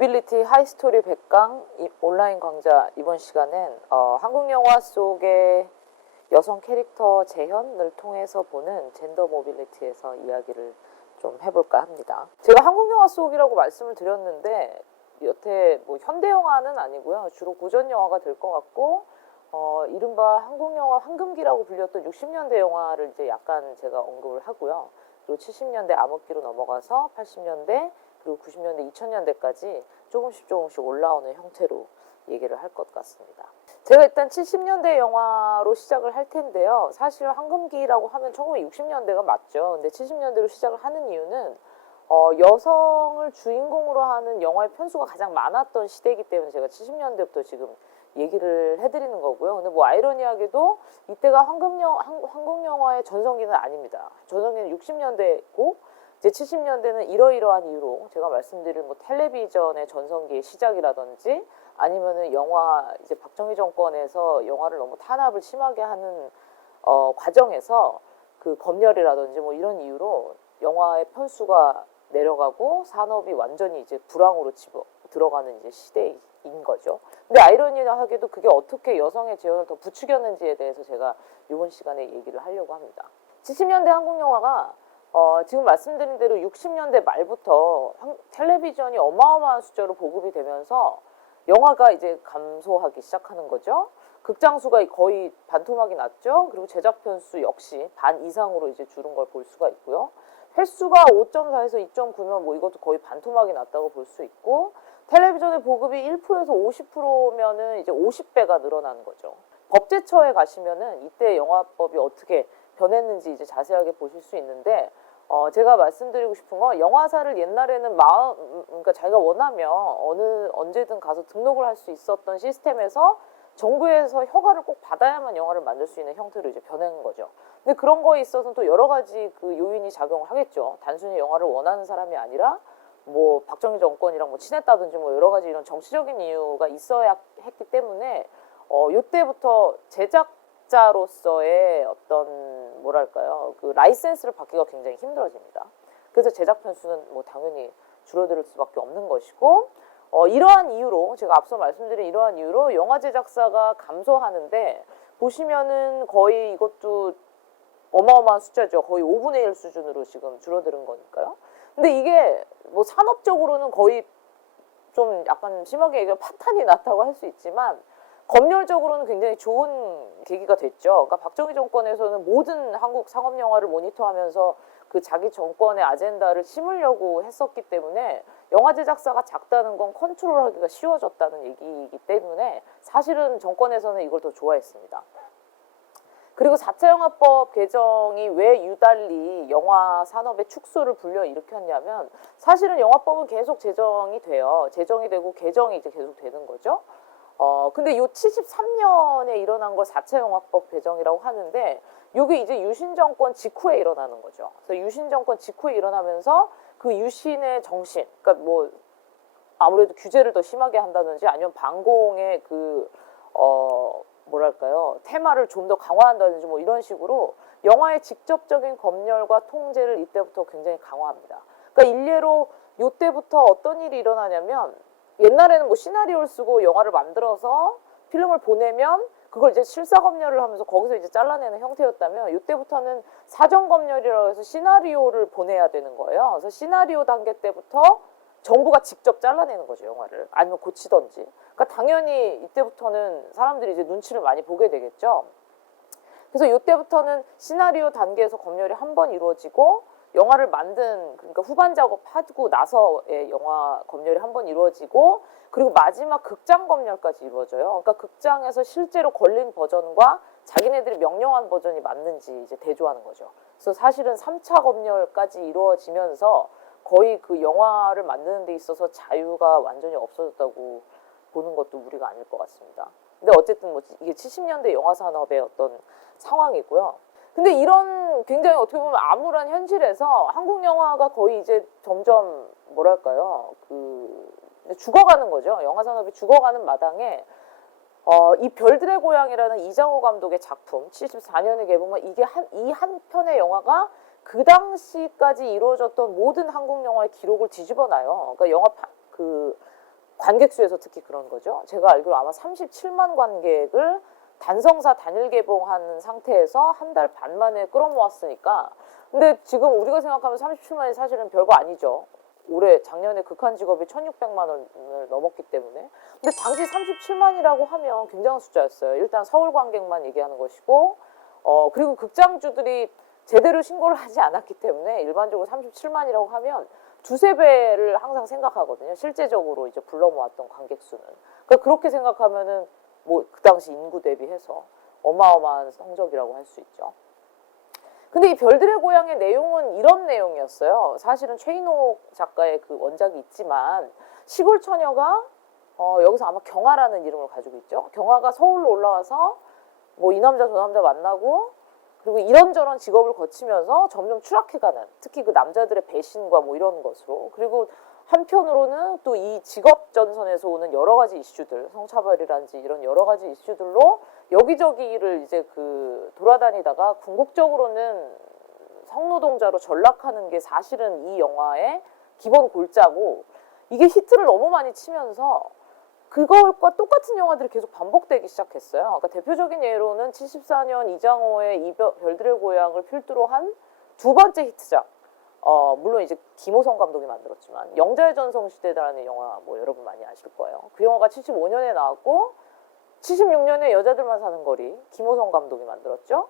모빌리티 하이스토리 100강 온라인 강좌. 이번 시간은 한국 영화 속의 여성 캐릭터 재현을 통해서 보는 젠더 모빌리티에서 이야기를 좀 해볼까 합니다. 제가 한국 영화 속이라고 말씀을 드렸는데 여태 뭐 현대 영화는 아니고요. 주로 고전 영화가 될 것 같고 이른바 한국 영화 황금기라고 불렸던 60년대 영화를 이제 약간 제가 언급을 하고요. 그리고 70년대 암흑기로 넘어가서 80년대 그리고 90년대, 2000년대까지 조금씩 올라오는 형태로 얘기를 할 것 같습니다. 제가 일단 70년대 영화로 시작을 할 텐데요. 사실 황금기라고 하면 1960년대가 맞죠. 근데 70년대로 시작을 하는 이유는 여성을 주인공으로 하는 영화의 편수가 가장 많았던 시대이기 때문에 제가 70년대부터 지금 얘기를 해드리는 거고요. 근데 뭐 아이러니하게도 이때가 한국 영화의 전성기는 아닙니다. 전성기는 60년대고 이제 70년대는 이러이러한 이유로 제가 말씀드린 뭐 텔레비전의 전성기의 시작이라든지 아니면은 영화 이제 박정희 정권에서 영화를 너무 탄압을 심하게 하는 과정에서 그 검열이라든지 뭐 이런 이유로 영화의 편수가 내려가고 산업이 완전히 이제 불황으로 들어가는 이제 시대인 거죠. 근데 아이러니하게도 그게 어떻게 여성의 재현을 더 부추겼는지에 대해서 제가 이번 시간에 얘기를 하려고 합니다. 70년대 한국 영화가 지금 말씀드린 대로 60년대 말부터 텔레비전이 어마어마한 숫자로 보급이 되면서 영화가 이제 감소하기 시작하는 거죠. 극장수가 거의 반토막이 났죠. 그리고 제작 편수 역시 반 이상으로 이제 줄은 걸 볼 수가 있고요. 횟수가 5.4에서 2.9면 뭐 이것도 거의 반토막이 났다고 볼 수 있고, 텔레비전의 보급이 1%에서 50%면은 이제 50배가 늘어나는 거죠. 법제처에 가시면은 이때 영화법이 어떻게 변했는지 이제 자세하게 보실 수 있는데, 제가 말씀드리고 싶은 건 영화사를 옛날에는 그러니까 자기가 원하면 언제든 가서 등록을 할 수 있었던 시스템에서 정부에서 허가를 꼭 받아야만 영화를 만들 수 있는 형태로 이제 변한 거죠. 근데 그런 거에 있어서는 또 여러 가지 그 요인이 작용을 하겠죠. 단순히 영화를 원하는 사람이 아니라 뭐 박정희 정권이랑 뭐 친했다든지 뭐 여러 가지 이런 정치적인 이유가 있어야 했기 때문에 이때부터 제작자로서의 어떤 뭐랄까요, 그 라이센스를 받기가 굉장히 힘들어집니다. 그래서 제작 편수는 뭐 당연히 줄어들 수밖에 없는 것이고, 이러한 이유로 제가 앞서 말씀드린 이러한 이유로 영화 제작사가 감소하는데, 보시면은 거의 이것도 어마어마한 숫자죠. 거의 5분의 1 수준으로 지금 줄어드는 거니까요. 근데 이게 뭐 산업적으로는 거의 좀 약간 심하게 얘기하면 파탄이 났다고 할 수 있지만 검열적으로는 굉장히 좋은 계기가 됐죠. 그러니까 박정희 정권에서는 모든 한국 상업 영화를 모니터하면서 그 자기 정권의 아젠다를 심으려고 했었기 때문에 영화 제작사가 작다는 건 컨트롤하기가 쉬워졌다는 얘기이기 때문에 사실은 정권에서는 이걸 더 좋아했습니다. 그리고 4차 영화법 개정이 왜 유달리 영화 산업의 축소를 불러일으켰냐면, 사실은 영화법은 계속 제정이 되고 개정이 이제 계속 되는 거죠. 근데 요 73년에 일어난 걸 4차 영화법 개정이라고 하는데, 요게 이제 유신 정권 직후에 일어나는 거죠. 그래서 유신 정권 직후에 일어나면서 그 유신의 정신, 그러니까 뭐 아무래도 규제를 더 심하게 한다든지 아니면 반공의 그 뭐랄까요, 테마를 좀 더 강화한다든지 뭐 이런 식으로 영화의 직접적인 검열과 통제를 이때부터 굉장히 강화합니다. 그러니까 일례로 이때부터 어떤 일이 일어나냐면, 옛날에는 뭐 시나리오를 쓰고 영화를 만들어서 필름을 보내면 그걸 이제 실사 검열을 하면서 거기서 이제 잘라내는 형태였다면, 이때부터는 사전 검열이라고 해서 시나리오를 보내야 되는 거예요. 그래서 시나리오 단계 때부터 정부가 직접 잘라내는 거죠, 영화를. 아니면 고치던지. 그러니까 당연히 이때부터는 사람들이 이제 눈치를 많이 보게 되겠죠. 그래서 이때부터는 시나리오 단계에서 검열이 한 번 이루어지고, 영화를 만든, 그러니까 후반 작업하고 나서의 영화 검열이 한 번 이루어지고, 그리고 마지막 극장 검열까지 이루어져요. 그러니까 극장에서 실제로 걸린 버전과 자기네들이 명령한 버전이 맞는지 이제 대조하는 거죠. 그래서 사실은 3차 검열까지 이루어지면서 거의 그 영화를 만드는 데 있어서 자유가 완전히 없어졌다고 보는 것도 무리가 아닐 것 같습니다. 근데 어쨌든 뭐 이게 70년대 영화 산업의 어떤 상황이고요. 근데 이런 굉장히 어떻게 보면 암울한 현실에서 한국 영화가 거의 이제 점점 뭐랄까요, 그 죽어가는 거죠. 영화 산업이 죽어가는 마당에 이 별들의 고향이라는 이장호 감독의 작품 74년에 개봉한 이 한 편의 영화가 그 당시까지 이루어졌던 모든 한국 영화의 기록을 뒤집어놔요. 그러니까 영화 관객 수에서 특히 그런 거죠. 제가 알기로 아마 37만 관객을 단성사 단일 개봉하는 상태에서 한 달 반 만에 끌어모았으니까. 근데 지금 우리가 생각하면 37만이 사실은 별거 아니죠. 올해 작년에 극한 직업이 1,600만 원을 넘었기 때문에. 근데 당시 37만이라고 하면 굉장한 숫자였어요. 일단 서울 관객만 얘기하는 것이고, 그리고 극장주들이 제대로 신고를 하지 않았기 때문에 일반적으로 37만이라고 하면 두세 배를 항상 생각하거든요. 실제적으로 이제 불러 모았던 관객 수는. 그러니까 그렇게 생각하면은 뭐 그 당시 인구 대비해서 어마어마한 성적이라고 할 수 있죠. 근데 이 별들의 고향의 내용은 이런 내용이었어요. 사실은 최인호 작가의 그 원작이 있지만 시골 처녀가 여기서 아마 경아라는 이름을 가지고 있죠. 경아가 서울로 올라와서 뭐 이 남자 저 남자 만나고 그리고 이런저런 직업을 거치면서 점점 추락해가는, 특히 그 남자들의 배신과 뭐 이런 것으로, 그리고 한편으로는 또 이 직업 전선에서 오는 여러 가지 이슈들, 성차별이란지 이런 여러 가지 이슈들로 여기저기를 이제 그 돌아다니다가 궁극적으로는 성노동자로 전락하는 게 사실은 이 영화의 기본 골자고, 이게 히트를 너무 많이 치면서 그것과 똑같은 영화들이 계속 반복되기 시작했어요. 그러니까 대표적인 예로는 74년 이장호의 이 별들의 고향을 필두로 한 두 번째 히트작, 물론 이제 김호성 감독이 만들었지만 영자의 전성시대라는 영화 뭐 여러분 많이 아실 거예요. 그 영화가 75년에 나왔고 76년에 여자들만 사는 거리, 김호성 감독이 만들었죠.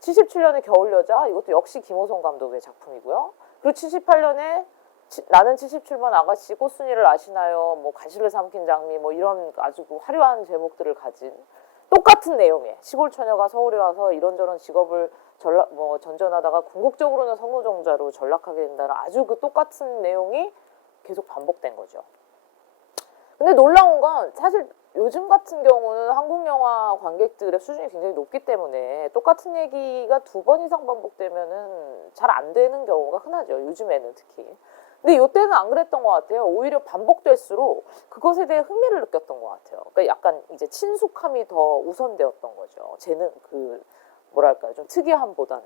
77년에 겨울여자, 이것도 역시 김호성 감독의 작품이고요. 그리고 78년에 나는 77번 아가씨 꽃순이를 아시나요? 뭐 가시를 삼킨 장미, 뭐 이런 아주 화려한 제목들을 가진 똑같은 내용의 시골 처녀가 서울에 와서 이런저런 직업을 전전하다가 궁극적으로는 성노동자로 전락하게 된다는 아주 그 똑같은 내용이 계속 반복된 거죠. 근데 놀라운 건 사실 요즘 같은 경우는 한국 영화 관객들의 수준이 굉장히 높기 때문에 똑같은 얘기가 두 번 이상 반복되면은 잘 안 되는 경우가 흔하죠. 요즘에는 특히. 근데 이때는 안 그랬던 것 같아요. 오히려 반복될수록 그것에 대해 흥미를 느꼈던 것 같아요. 그러니까 약간 이제 친숙함이 더 우선되었던 거죠. 쟤는 그 뭐랄까요, 좀 특이함보다는.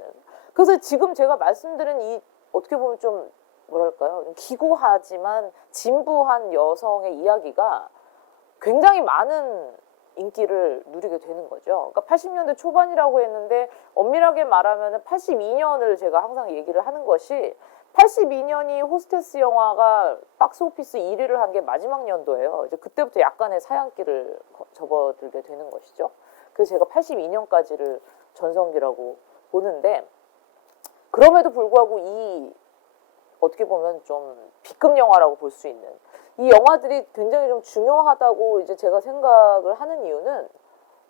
그래서 지금 제가 말씀드린 이 어떻게 보면 좀 뭐랄까요, 기구하지만 진부한 여성의 이야기가 굉장히 많은 인기를 누리게 되는 거죠. 그러니까 80년대 초반이라고 했는데 엄밀하게 말하면 82년을 제가 항상 얘기를 하는 것이 82년이 호스테스 영화가 박스오피스 1위를 한 게 마지막 연도예요. 이제 그때부터 약간의 사양길을 접어들게 되는 것이죠. 그래서 제가 82년까지를 전성기라고 보는데, 그럼에도 불구하고 이 어떻게 보면 좀 B급 영화라고 볼 수 있는 이 영화들이 굉장히 좀 중요하다고 이제 제가 생각을 하는 이유는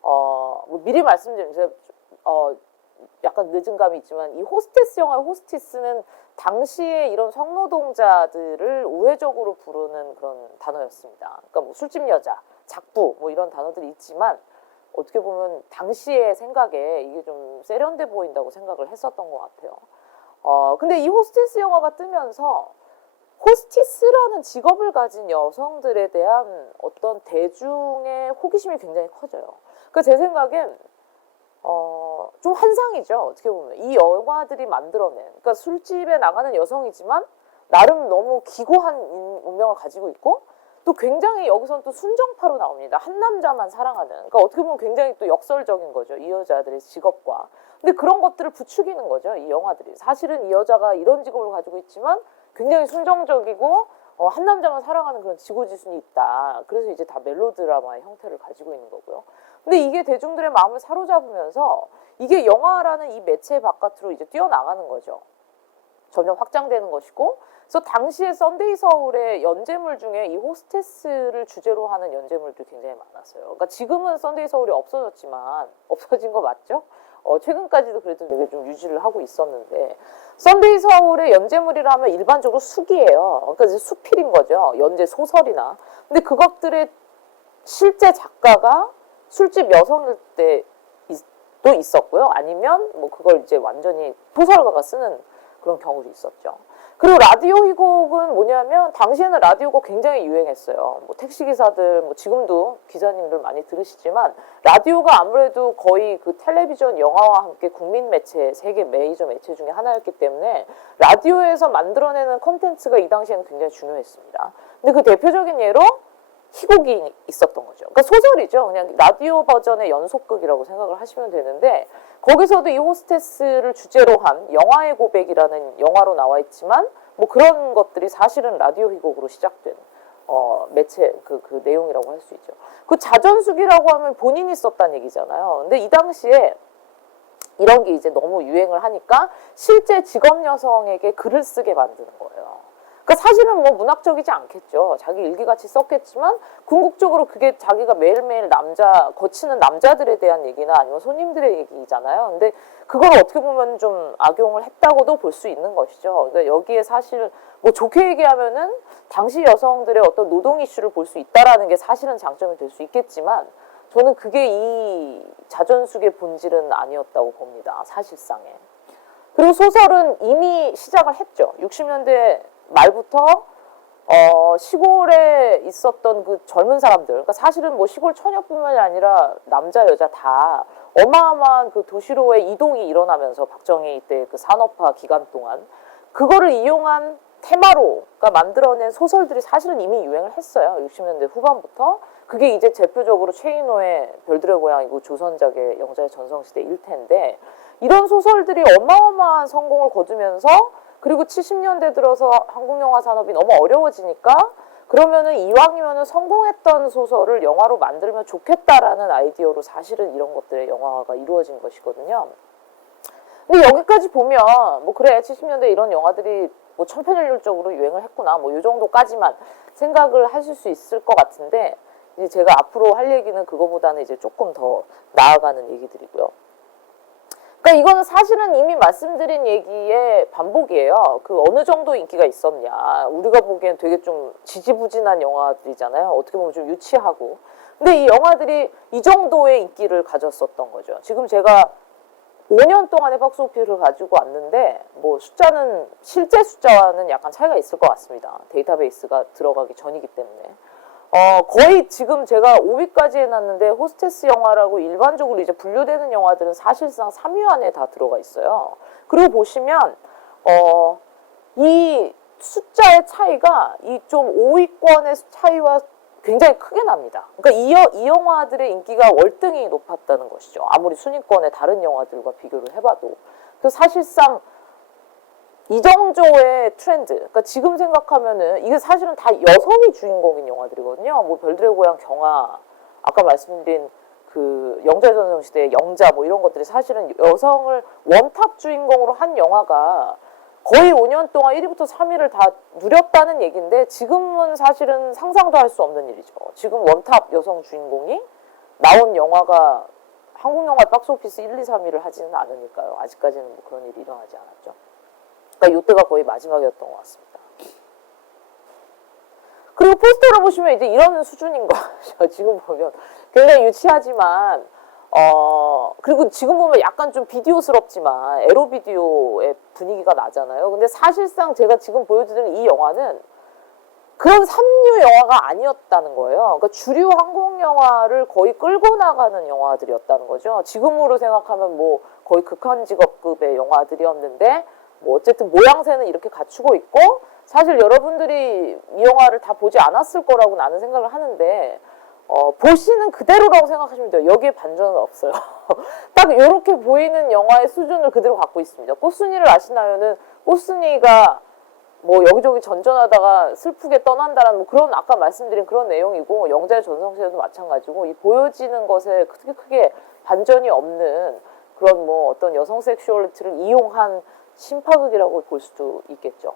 뭐 미리 말씀드리면 제가 약간 늦은 감이 있지만 이 호스테스 영화의 호스티스는 당시에 이런 성노동자들을 우회적으로 부르는 그런 단어였습니다. 그러니까 뭐 술집 여자, 작부 뭐 이런 단어들이 있지만 어떻게 보면 당시의 생각에 이게 좀 세련돼 보인다고 생각을 했었던 것 같아요. 근데 이 호스티스 영화가 뜨면서 호스티스라는 직업을 가진 여성들에 대한 어떤 대중의 호기심이 굉장히 커져요. 그 제 생각엔 좀 환상이죠. 어떻게 보면 이 영화들이 만들어낸, 그러니까 술집에 나가는 여성이지만 나름 너무 기고한 운명을 가지고 있고 또 굉장히 여기서는 또 순정파로 나옵니다. 한 남자만 사랑하는. 그러니까 어떻게 보면 굉장히 또 역설적인 거죠. 이 여자들의 직업과. 근데 그런 것들을 부추기는 거죠. 이 영화들이. 사실은 이 여자가 이런 직업을 가지고 있지만 굉장히 순정적이고 한 남자만 사랑하는 그런 지고지순이 있다. 그래서 이제 다 멜로드라마의 형태를 가지고 있는 거고요. 근데 이게 대중들의 마음을 사로잡으면서 이게 영화라는 이 매체 바깥으로 이제 뛰어나가는 거죠. 점점 확장되는 것이고, 그래서 당시에 썬데이 서울의 연재물 중에 이 호스테스를 주제로 하는 연재물도 굉장히 많았어요. 그러니까 지금은 썬데이 서울이 없어졌지만, 없어진 거 맞죠? 최근까지도 그래도 되게 좀 유지를 하고 있었는데, 썬데이 서울의 연재물이라면 일반적으로 숙이에요. 그러니까 이제 수필인 거죠. 연재 소설이나. 근데 그것들의 실제 작가가 술집 여성일 때도 있었고요. 아니면 뭐 그걸 이제 완전히 소설가가 쓰는 그런 경우도 있었죠. 그리고 라디오 희곡은 뭐냐면 당시에는 라디오가 굉장히 유행했어요. 뭐 택시기사들, 뭐 지금도 기사님들 많이 들으시지만 라디오가 아무래도 거의 그 텔레비전, 영화와 함께 국민 매체, 세계 메이저 매체 중에 하나였기 때문에 라디오에서 만들어내는 콘텐츠가 이 당시에는 굉장히 중요했습니다. 근데 그 대표적인 예로 희곡이 있었던 거죠. 그러니까 소설이죠. 그냥 라디오 버전의 연속극이라고 생각을 하시면 되는데 거기서도 이 호스테스를 주제로 한 영화의 고백이라는 영화로 나와 있지만 뭐 그런 것들이 사실은 라디오 희곡으로 시작된 매체 그 내용이라고 할 수 있죠. 그 자전숙이라고 하면 본인이 썼다는 얘기잖아요. 근데 이 당시에 이런 게 이제 너무 유행을 하니까 실제 직업 여성에게 글을 쓰게 만드는 거예요. 그러니까 사실은 뭐 문학적이지 않겠죠. 자기 일기같이 썼겠지만 궁극적으로 그게 자기가 매일매일 거치는 남자들에 대한 얘기나 아니면 손님들의 얘기잖아요. 근데 그걸 어떻게 보면 좀 악용을 했다고도 볼 수 있는 것이죠. 그러니까 여기에 사실 뭐 좋게 얘기하면은 당시 여성들의 어떤 노동 이슈를 볼 수 있다라는 게 사실은 장점이 될 수 있겠지만 저는 그게 이 자전숙의 본질은 아니었다고 봅니다. 사실상에. 그리고 소설은 이미 시작을 했죠. 60년대 말부터 시골에 있었던 그 젊은 사람들, 그러니까 사실은 뭐 시골 처녀뿐만이 아니라 남자 여자 다 어마어마한 그 도시로의 이동이 일어나면서 박정희 때 그 산업화 기간 동안 그거를 이용한 테마로가 만들어낸 소설들이 사실은 이미 유행을 했어요. 60년대 후반부터. 그게 이제 대표적으로 최인호의 별들의 고향이고 조선작의 영자의 전성시대 일테인데 이런 소설들이 어마어마한 성공을 거두면서 그리고 70년대 들어서 한국 영화 산업이 너무 어려워지니까 그러면은 이왕이면은 성공했던 소설을 영화로 만들면 좋겠다라는 아이디어로 사실은 이런 것들의 영화화가 이루어진 것이거든요. 근데 여기까지 보면 뭐 그래 70년대 이런 영화들이 뭐 천편일률적으로 유행을 했구나 뭐 이 정도까지만 생각을 하실 수 있을 것 같은데 이제 제가 앞으로 할 얘기는 그거보다는 이제 조금 더 나아가는 얘기들이고요. 그러니까 이거는 사실은 이미 말씀드린 얘기의 반복이에요. 그 어느 정도 인기가 있었냐. 우리가 보기엔 되게 좀 지지부진한 영화들이잖아요. 어떻게 보면 좀 유치하고. 근데 이 영화들이 이 정도의 인기를 가졌었던 거죠. 지금 제가 5년 동안의 박스오피스를 가지고 왔는데 뭐 숫자는 실제 숫자와는 약간 차이가 있을 것 같습니다. 데이터베이스가 들어가기 전이기 때문에. 거의 지금 제가 5위까지 해놨는데 호스테스 영화라고 일반적으로 이제 분류되는 영화들은 사실상 3위 안에 다 들어가 있어요. 그리고 보시면 이 숫자의 차이가 이 좀 5위권의 차이와 굉장히 크게 납니다. 그러니까 이 영화들의 인기가 월등히 높았다는 것이죠. 아무리 순위권의 다른 영화들과 비교를 해봐도. 그래서 사실상 이 정도의 트렌드, 그러니까 지금 생각하면은 이게 사실은 다 여성이 주인공인 영화들이거든요. 뭐 별들의 고향, 경아, 아까 말씀드린 그 영자의 전성시대의 영자 뭐 이런 것들이 사실은 여성을 원탑 주인공으로 한 영화가 거의 5년 동안 1위부터 3위를 다 누렸다는 얘기인데 지금은 사실은 상상도 할 수 없는 일이죠. 지금 원탑 여성 주인공이 나온 영화가 한국 영화 박스오피스 1, 2, 3위를 하지는 않으니까요. 아직까지는 뭐 그런 일이 일어나지 않았죠. 그러니까 이때가 거의 마지막이었던 것 같습니다. 그리고 포스터를 보시면 이제 이런 수준인 거죠. 지금 보면 굉장히 유치하지만 그리고 지금 보면 약간 좀 비디오스럽지만 에로 비디오의 분위기가 나잖아요. 근데 사실상 제가 지금 보여드리는 이 영화는 그런 삼류 영화가 아니었다는 거예요. 그러니까 주류 한국 영화를 거의 끌고 나가는 영화들이었다는 거죠. 지금으로 생각하면 뭐 거의 극한 직업급의 영화들이었는데 뭐 어쨌든 모양새는 이렇게 갖추고 있고 사실 여러분들이 이 영화를 다 보지 않았을 거라고 나는 생각을 하는데 보시는 그대로라고 생각하시면 돼요. 여기에 반전은 없어요. 딱 이렇게 보이는 영화의 수준을 그대로 갖고 있습니다. 꽃순이를 아시나요는 꽃순이가 뭐 여기저기 전전하다가 슬프게 떠난다라는 뭐 그런 아까 말씀드린 그런 내용이고 영자의 전성시대도 마찬가지고 이 보여지는 것에 크게 반전이 없는 그런 뭐 어떤 여성 섹슈얼리티를 이용한 심파극이라고 볼 수도 있겠죠.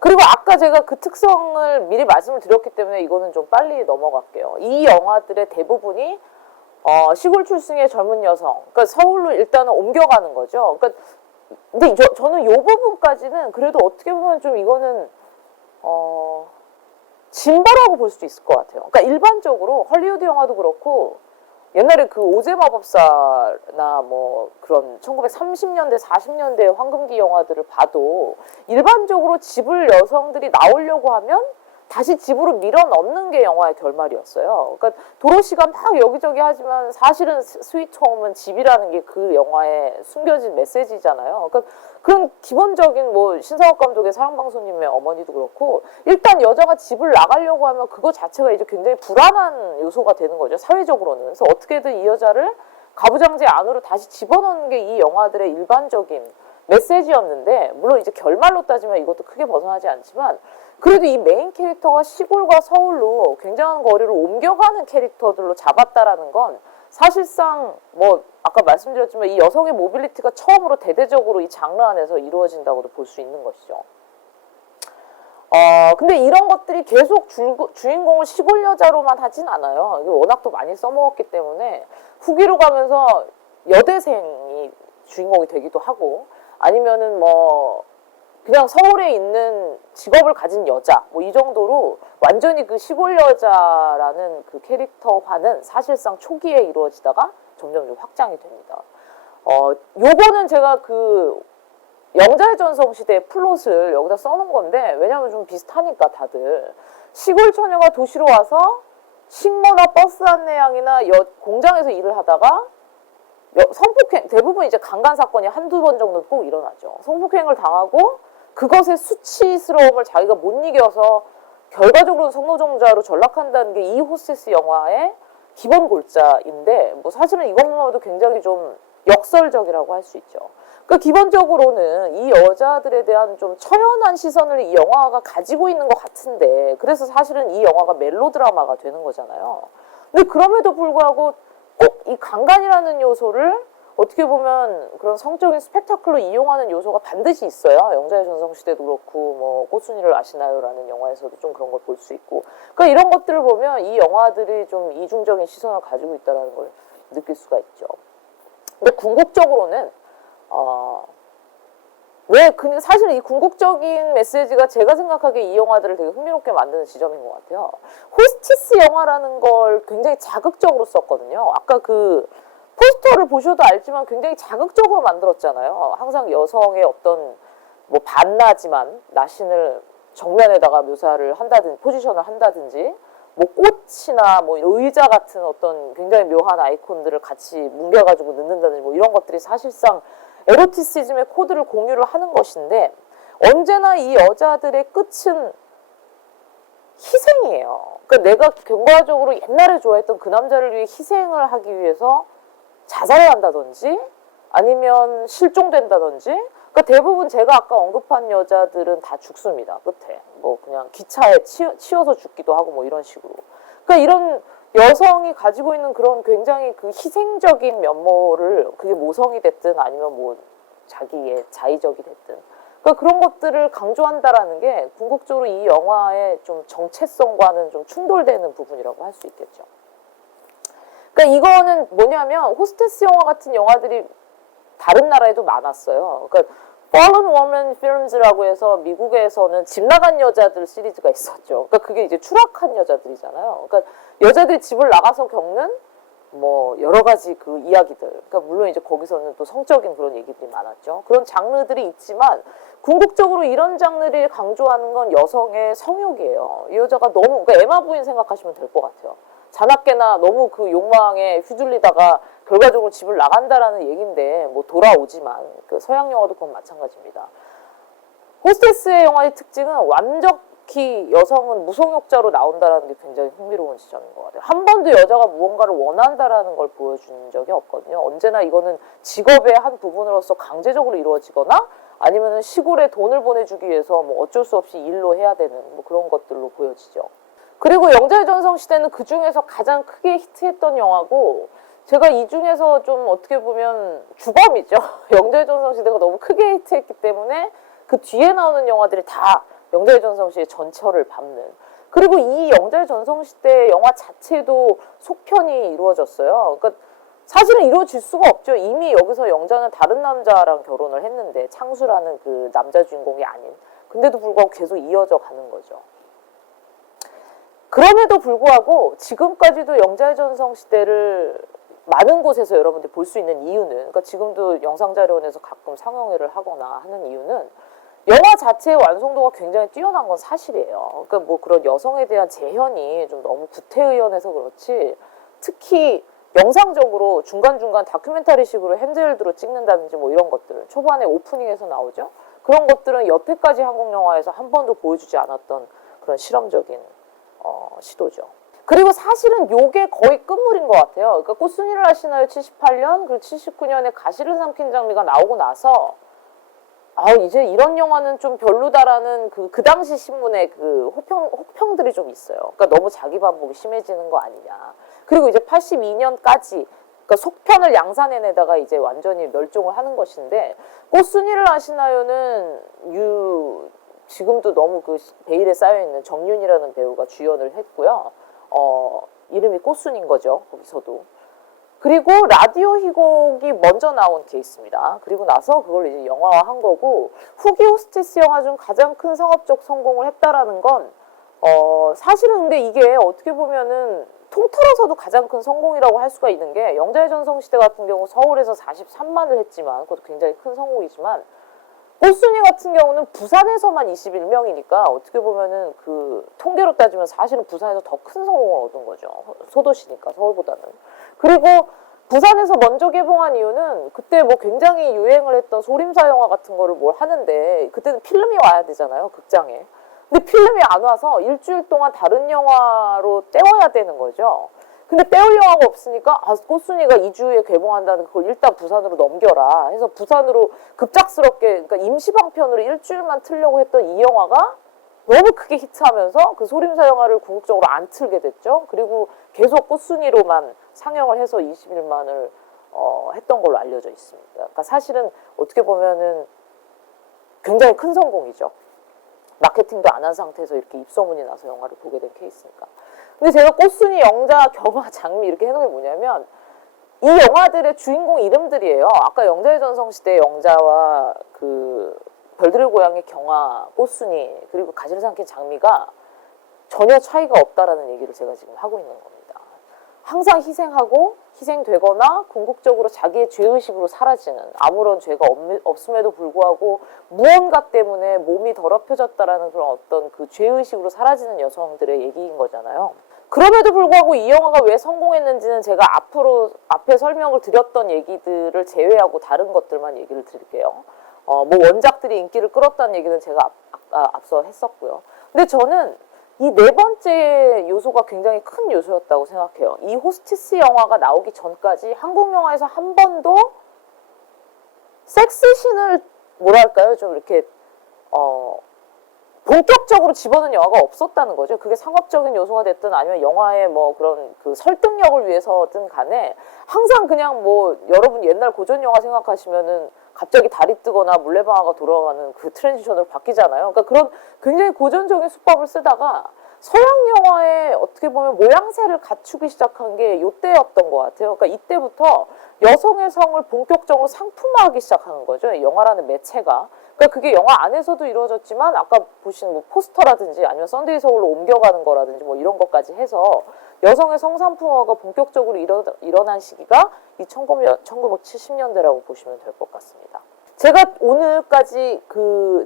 그리고 아까 제가 그 특성을 미리 말씀을 드렸기 때문에 이거는 좀 빨리 넘어갈게요. 이 영화들의 대부분이 시골 출신의 젊은 여성, 그러니까 서울로 일단은 옮겨가는 거죠. 그러니까 근데 저는 이 부분까지는 그래도 어떻게 보면 좀 이거는 진보라고 볼 수도 있을 것 같아요. 그러니까 일반적으로 헐리우드 영화도 그렇고 옛날에 그 오제 마법사나 뭐 그런 1930년대, 40년대 황금기 영화들을 봐도 일반적으로 집을 여성들이 나오려고 하면 다시 집으로 밀어 넣는 게 영화의 결말이었어요. 그러니까 도로시가 막 여기저기 하지만 사실은 스위트홈은 집이라는 게 그 영화에 숨겨진 메시지잖아요. 그러니까 그런 기본적인 뭐 신상욱 감독의 사랑방송님의 어머니도 그렇고 일단 여자가 집을 나가려고 하면 그거 자체가 이제 굉장히 불안한 요소가 되는 거죠. 사회적으로는. 그래서 어떻게든 이 여자를 가부장제 안으로 다시 집어넣는 게 이 영화들의 일반적인 메시지였는데 물론 이제 결말로 따지면 이것도 크게 벗어나지 않지만 그래도 이 메인 캐릭터가 시골과 서울로 굉장한 거리를 옮겨가는 캐릭터들로 잡았다라는 건 사실상 뭐 아까 말씀드렸지만 이 여성의 모빌리티가 처음으로 대대적으로 이 장르 안에서 이루어진다고도 볼 수 있는 것이죠. 근데 이런 것들이 계속 주인공을 시골 여자로만 하진 않아요. 이게 워낙 또 많이 써먹었기 때문에 후기로 가면서 여대생이 주인공이 되기도 하고 아니면은 뭐 그냥 서울에 있는 직업을 가진 여자 뭐 이 정도로 완전히 그 시골 여자라는 그 캐릭터화는 사실상 초기에 이루어지다가 점점 확장이 됩니다. 요거는 제가 그 영자의 전성시대의 플롯을 여기다 써놓은 건데 왜냐면 좀 비슷하니까 다들 시골 처녀가 도시로 와서 식모나 버스 안내양이나 공장에서 일을 하다가 성폭행 대부분 이제 강간 사건이 한두 번 정도 꼭 일어나죠. 성폭행을 당하고 그것의 수치스러움을 자기가 못 이겨서 결과적으로는 성노동자로 전락한다는 게 이 호스테스 영화의 기본 골자인데 뭐 사실은 이것만 봐도 굉장히 좀 역설적이라고 할 수 있죠. 그러니까 기본적으로는 이 여자들에 대한 좀 처연한 시선을 이 영화가 가지고 있는 것 같은데 그래서 사실은 이 영화가 멜로드라마가 되는 거잖아요. 근데 그럼에도 불구하고 꼭 이 강간이라는 요소를 어떻게 보면 그런 성적인 스펙타클로 이용하는 요소가 반드시 있어요. 영자의 전성시대도 그렇고 뭐 꽃순이를 아시나요라는 영화에서도 좀 그런 걸 볼 수 있고 그러니까 이런 것들을 보면 이 영화들이 좀 이중적인 시선을 가지고 있다는 걸 느낄 수가 있죠. 근데 궁극적으로는 사실 이 궁극적인 메시지가 제가 생각하기에 이 영화들을 되게 흥미롭게 만드는 지점인 것 같아요. 호스티스 영화라는 걸 굉장히 자극적으로 썼거든요. 아까 그 포스터를 보셔도 알지만 굉장히 자극적으로 만들었잖아요. 항상 여성의 어떤 뭐 반나지만 나신을 정면에다가 묘사를 한다든지 포지션을 한다든지 뭐 꽃이나 뭐 의자 같은 어떤 굉장히 묘한 아이콘들을 같이 뭉개가지고 넣는다든지 뭐 이런 것들이 사실상 에로티시즘의 코드를 공유를 하는 것인데 언제나 이 여자들의 끝은 희생이에요. 그러니까 내가 결과적으로 옛날에 좋아했던 그 남자를 위해 희생을 하기 위해서 자살을 한다든지 아니면 실종된다든지 그러니까 대부분 제가 아까 언급한 여자들은 다 죽습니다. 끝에 뭐 그냥 기차에 치여서 죽기도 하고 뭐 이런 식으로 그러니까 이런 여성이 가지고 있는 그런 굉장히 그 희생적인 면모를 그게 모성이 됐든 아니면 뭐 자기의 자의적이 됐든 그러니까 그런 것들을 강조한다라는 게 궁극적으로 이 영화의 좀 정체성과는 좀 충돌되는 부분이라고 할 수 있겠죠. 그러니까 이거는 뭐냐면 호스테스 영화 같은 영화들이 다른 나라에도 많았어요. 그러니까 Fallen Woman Films라고 해서 미국에서는 집 나간 여자들 시리즈가 있었죠. 그러니까 그게 이제 추락한 여자들이잖아요. 그러니까 여자들이 집을 나가서 겪는 뭐 여러 가지 그 이야기들. 그러니까 물론 이제 거기서는 또 성적인 그런 얘기들이 많았죠. 그런 장르들이 있지만 궁극적으로 이런 장르를 강조하는 건 여성의 성욕이에요. 이 여자가 너무 그러니까 에마 부인 생각하시면 될 것 같아요. 자나깨나 너무 그 욕망에 휘둘리다가 결과적으로 집을 나간다라는 얘기인데 뭐 돌아오지만 그 서양 영화도 그건 마찬가지입니다. 호스테스의 영화의 특징은 완벽히 여성은 무성욕자로 나온다라는 게 굉장히 흥미로운 지점인 것 같아요. 한 번도 여자가 무언가를 원한다라는 걸 보여준 적이 없거든요. 언제나 이거는 직업의 한 부분으로서 강제적으로 이루어지거나 아니면은 시골에 돈을 보내주기 위해서 뭐 어쩔 수 없이 일로 해야 되는 뭐 그런 것들로 보여지죠. 그리고 영자의 전성시대는 그 중에서 가장 크게 히트했던 영화고 제가 이 중에서 좀 어떻게 보면 주범이죠. 영자의 전성시대가 너무 크게 히트했기 때문에 그 뒤에 나오는 영화들이 다 영자의 전성시대의 전철을 밟는 그리고 이 영자의 전성시대 영화 자체도 속편이 이루어졌어요. 그러니까 사실은 이루어질 수가 없죠. 이미 여기서 영자는 다른 남자랑 결혼을 했는데 창수라는 그 남자 주인공이 아닌 근데도 불구하고 계속 이어져 가는 거죠. 그럼에도 불구하고 지금까지도 영자의 전성시대를 많은 곳에서 여러분들 볼 수 있는 이유는 그러니까 지금도 영상자료원에서 가끔 상영회를 하거나 하는 이유는 영화 자체의 완성도가 굉장히 뛰어난 건 사실이에요. 그러니까 뭐 그런 여성에 대한 재현이 좀 너무 구태의연해서 그렇지, 특히 영상적으로 중간중간 다큐멘터리식으로 핸드헬드로 찍는다든지 뭐 이런 것들, 초반에 오프닝에서 나오죠. 그런 것들은 여태까지 한국 영화에서 한 번도 보여주지 않았던 그런 실험적인 시도죠. 그리고 사실은 요게 거의 끝물인 것 같아요. 그러니까 꽃순이를 하시나요 78년, 그리고 79년에 가시를 삼킨 장미가 나오고 나서 이제 이런 영화는 좀 별로다라는 그 당시 신문의 그 혹평들이 좀 있어요. 그러니까 너무 자기 반복이 심해지는 거 아니냐. 그리고 이제 82년까지 그러니까 속편을 양산해내다가 이제 완전히 멸종을 하는 것인데, 꽃순이를 아시나요는 지금도 너무 그 베일에 쌓여있는 정윤이라는 배우가 주연을 했고요. 이름이 꽃순인 거죠. 거기서도. 그리고 라디오 희곡이 먼저 나온 케이스입니다. 그리고 나서 그걸 이제 영화화한 거고, 후기 호스티스 영화 중 가장 큰 상업적 성공을 했다라는 건 사실은 근데 이게 어떻게 보면은 통틀어서도 가장 큰 성공이라고 할 수가 있는 게, 영자의 전성시대 같은 경우 서울에서 43만을 했지만 그것도 굉장히 큰 성공이지만, 꽃순이 같은 경우는 부산에서만 21명이니까 어떻게 보면은 그 통계로 따지면 사실은 부산에서 더 큰 성공을 얻은 거죠. 소도시니까 서울보다는. 그리고 부산에서 먼저 개봉한 이유는 그때 뭐 굉장히 유행을 했던 소림사 영화 같은 거를 뭘 하는데, 그때는 필름이 와야 되잖아요, 극장에. 근데 필름이 안 와서 일주일 동안 다른 영화로 때워야 되는 거죠. 근데 때울 영화가 없으니까 꽃순이가 2주에 개봉한다는 그걸 일단 부산으로 넘겨라 해서 부산으로 급작스럽게, 그러니까 임시방편으로 일주일만 틀려고 했던 이 영화가 너무 크게 히트하면서 그 소림사 영화를 궁극적으로 안 틀게 됐죠. 그리고 계속 꽃순이로만 상영을 해서 21만을 했던 걸로 알려져 있습니다. 그러니까 사실은 어떻게 보면은 굉장히 큰 성공이죠. 마케팅도 안 한 상태에서 이렇게 입소문이 나서 영화를 보게 된 케이스니까. 근데 제가 꽃순이, 영자, 경화, 장미 이렇게 해놓은 게 뭐냐면, 이 영화들의 주인공 이름들이에요. 아까 영자의 전성시대의 영자와 그 별들의 고향의 경화, 꽃순이, 그리고 가시를 삼킨 장미가 전혀 차이가 없다라는 얘기를 제가 지금 하고 있는 겁니다. 항상 희생하고 희생되거나 궁극적으로 자기의 죄의식으로 사라지는, 아무런 죄가 없음에도 불구하고 무언가 때문에 몸이 더럽혀졌다라는 그런 어떤 그 죄의식으로 사라지는 여성들의 얘기인 거잖아요. 그럼에도 불구하고 이 영화가 왜 성공했는지는 제가 앞에 설명을 드렸던 얘기들을 제외하고 다른 것들만 얘기를 드릴게요. 뭐 원작들이 인기를 끌었다는 얘기는 제가 앞서 했었고요. 근데 저는 이 네 번째 요소가 굉장히 큰 요소였다고 생각해요. 이 호스티스 영화가 나오기 전까지 한국 영화에서 한 번도 섹스신을 뭐랄까요, 좀 이렇게 본격적으로 집어넣은 영화가 없었다는 거죠. 그게 상업적인 요소가 됐든 아니면 영화의 뭐 그런 그 설득력을 위해서든 간에 항상 그냥 뭐 여러분 옛날 고전 영화 생각하시면은 갑자기 달이 뜨거나 물레방아가 돌아가는 그 트랜지션으로 바뀌잖아요. 그러니까 그런 굉장히 고전적인 수법을 쓰다가 서양 영화에 어떻게 보면 모양새를 갖추기 시작한 게 이때였던 것 같아요. 그러니까 이때부터 여성의 성을 본격적으로 상품화하기 시작하는 거죠. 영화라는 매체가. 그러니까 그게 영화 안에서도 이루어졌지만 아까 보신 뭐 포스터라든지 아니면 썬데이 서울로 옮겨가는 거라든지 뭐 이런 것까지 해서 여성의 성상품화가 본격적으로 일어난 시기가 이 1970년대라고 보시면 될 것 같습니다. 제가 오늘까지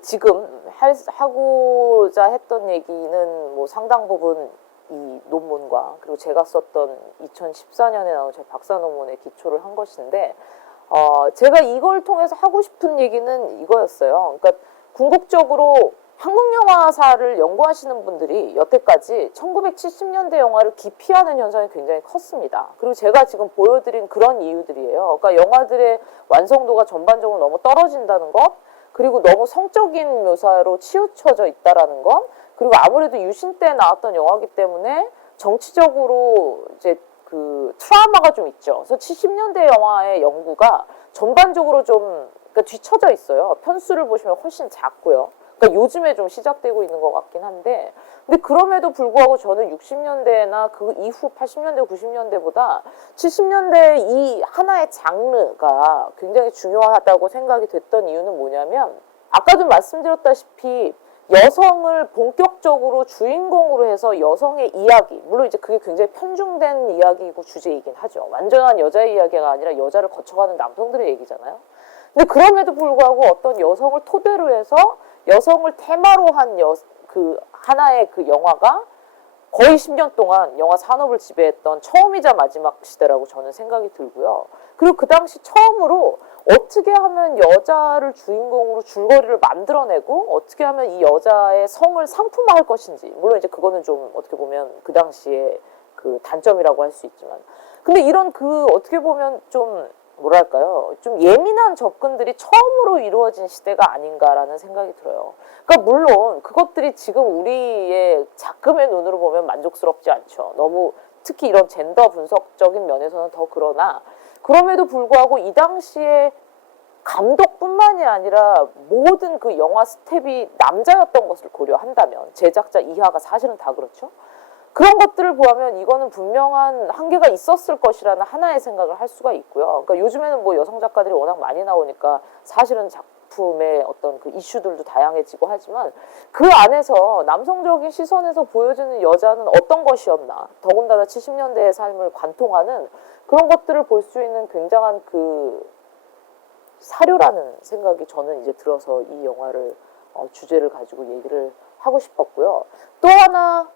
지금 하고자 했던 얘기는 뭐 상당 부분 이 논문과 그리고 제가 썼던 2014년에 나온 제 박사 논문에 기초를 한 것인데, 제가 이걸 통해서 하고 싶은 얘기는 이거였어요. 그러니까 궁극적으로 한국 영화사를 연구하시는 분들이 여태까지 1970년대 영화를 기피하는 현상이 굉장히 컸습니다. 그리고 제가 지금 보여드린 그런 이유들이에요. 그러니까 영화들의 완성도가 전반적으로 너무 떨어진다는 것, 그리고 너무 성적인 묘사로 치우쳐져 있다라는 것, 그리고 아무래도 유신 때 나왔던 영화이기 때문에 정치적으로 이제 그 트라우마가 좀 있죠. 그래서 70년대 영화의 연구가 전반적으로 좀 그러니까 뒤처져 있어요. 편수를 보시면 훨씬 작고요. 그러니까 요즘에 좀 시작되고 있는 것 같긴 한데, 근데 그럼에도 불구하고 저는 60년대나 그 이후 80년대, 90년대보다 70년대 이 하나의 장르가 굉장히 중요하다고 생각이 됐던 이유는 뭐냐면, 아까도 말씀드렸다시피 여성을 본격적으로 주인공으로 해서 여성의 이야기, 물론 이제 그게 굉장히 편중된 이야기이고 주제이긴 하죠. 완전한 여자의 이야기가 아니라 여자를 거쳐가는 남성들의 얘기잖아요. 근데 그럼에도 불구하고 어떤 여성을 토대로 해서 여성을 테마로 한 그 하나의 그 영화가 거의 10년 동안 영화 산업을 지배했던 처음이자 마지막 시대라고 저는 생각이 들고요. 그리고 그 당시 처음으로 어떻게 하면 여자를 주인공으로 줄거리를 만들어내고 어떻게 하면 이 여자의 성을 상품화할 것인지, 물론 이제 그거는 좀 어떻게 보면 그 당시에 그 단점이라고 할 수 있지만, 근데 이런 그 어떻게 보면 좀 뭐랄까요, 좀 예민한 접근들이 처음으로 이루어진 시대가 아닌가라는 생각이 들어요. 그러니까 물론 그것들이 지금 우리의 작금의 눈으로 보면 만족스럽지 않죠. 너무 특히 이런 젠더 분석적인 면에서는 더 그러나, 그럼에도 불구하고 이 당시에 감독뿐만이 아니라 모든 그 영화 스텝이 남자였던 것을 고려한다면, 제작자 이하가 사실은 다 그렇죠. 그런 것들을 보면 이거는 분명한 한계가 있었을 것이라는 하나의 생각을 할 수가 있고요. 그러니까 요즘에는 뭐 여성 작가들이 워낙 많이 나오니까 사실은 작품의 어떤 그 이슈들도 다양해지고 하지만, 그 안에서 남성적인 시선에서 보여주는 여자는 어떤 것이었나, 더군다나 70년대의 삶을 관통하는 그런 것들을 볼 수 있는 굉장한 그 사료라는 생각이 저는 이제 들어서 이 영화를 주제를 가지고 얘기를 하고 싶었고요. 또 하나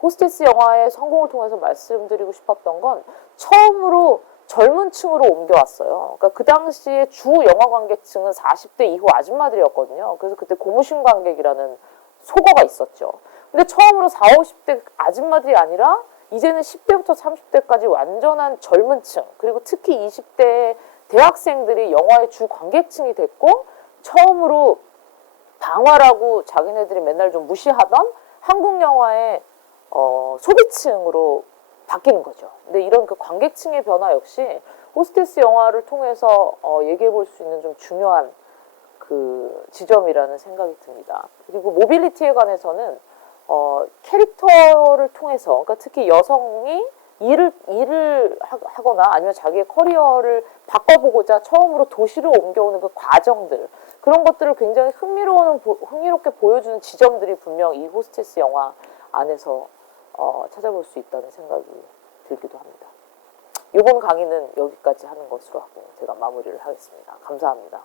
호스티스 영화의 성공을 통해서 말씀드리고 싶었던 건 처음으로 젊은 층으로 옮겨왔어요. 그러니까 그 당시에 주 영화 관객층은 40대 이후 아줌마들이었거든요. 그래서 그때 고무신 관객이라는 속어가 있었죠. 근데 처음으로 40, 50대 아줌마들이 아니라 이제는 10대부터 30대까지 완전한 젊은 층, 그리고 특히 20대 대학생들이 영화의 주 관객층이 됐고, 처음으로 방화라고 자기네들이 맨날 좀 무시하던 한국 영화의 소비층으로 바뀌는 거죠. 근데 이런 그 관객층의 변화 역시 호스테스 영화를 통해서 얘기해 볼 수 있는 좀 중요한 그 지점이라는 생각이 듭니다. 그리고 모빌리티에 관해서는 캐릭터를 통해서, 그러니까 특히 여성이 일을 하거나 아니면 자기의 커리어를 바꿔보고자 처음으로 도시로 옮겨오는 그 과정들, 그런 것들을 굉장히 흥미롭게 보여주는 지점들이 분명 이 호스테스 영화 안에서 찾아볼 수 있다는 생각이 들기도 합니다. 이번 강의는 여기까지 하는 것으로 하고 제가 마무리를 하겠습니다. 감사합니다.